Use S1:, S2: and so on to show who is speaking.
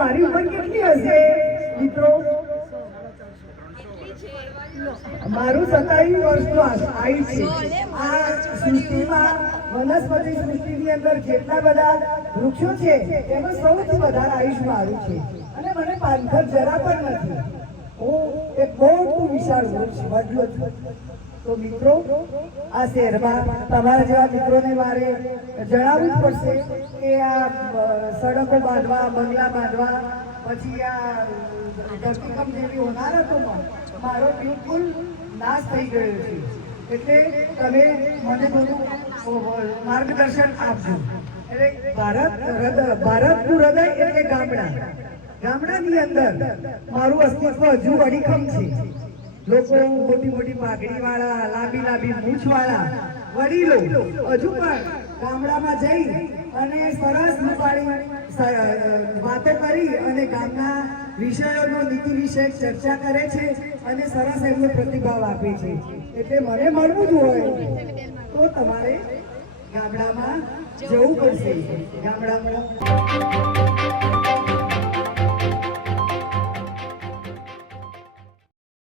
S1: મારી ઉંમર કેટલી હશે? મિત્રો? મારું સત્તાવીસ વર્ષનો આયુ છે. આ સૃષ્ટિમાં વનસ્પતિ સૃષ્ટિની અંદર જેટલા બધા વૃક્ષો છે એમાં સૌથી વધારે આયુષ મારું છે. અને મને પાનખર જરા પણ નથી. હું એક બહુ વિશાળ વૃક્ષ વડલો છું તો મિત્રો, આ શહેરમાં તમારા જેવા મિત્રોને મારે જણાવવું જ પડશે કે આ સડકો બાંધવા, બંગલા બાંધવા, પછી આ ધરતીકંપ જેવી હોનારતોમાં મારો બિલકુલ નાશ થઈ ગયો છે. એટલે તમે મને બધું માર્ગદર્શન આપજો. એટલે ભારત ભારતનું હૃદય એટલે ગામડા. ગામડાની અંદર મારું અસ્તિત્વ હજુ અડીખમ છે. લોકો મોટી મોટી પાઘડી વાળા લાંબી લાંબી મૂછ વાળા વડીલો, હજુ પણ ગામડામાં જઈ અને સરસ રૂપાળી વાતો કરી અને ગામના વિષયોનો, નીતિ વિષય ચર્ચા કરે છે અને સરસ એમનો પ્રતિભાવ આપે છે. એટલે મને મળવું જ હોય તો તમારે ગામડામાં જવું પડશે. ગામડામાં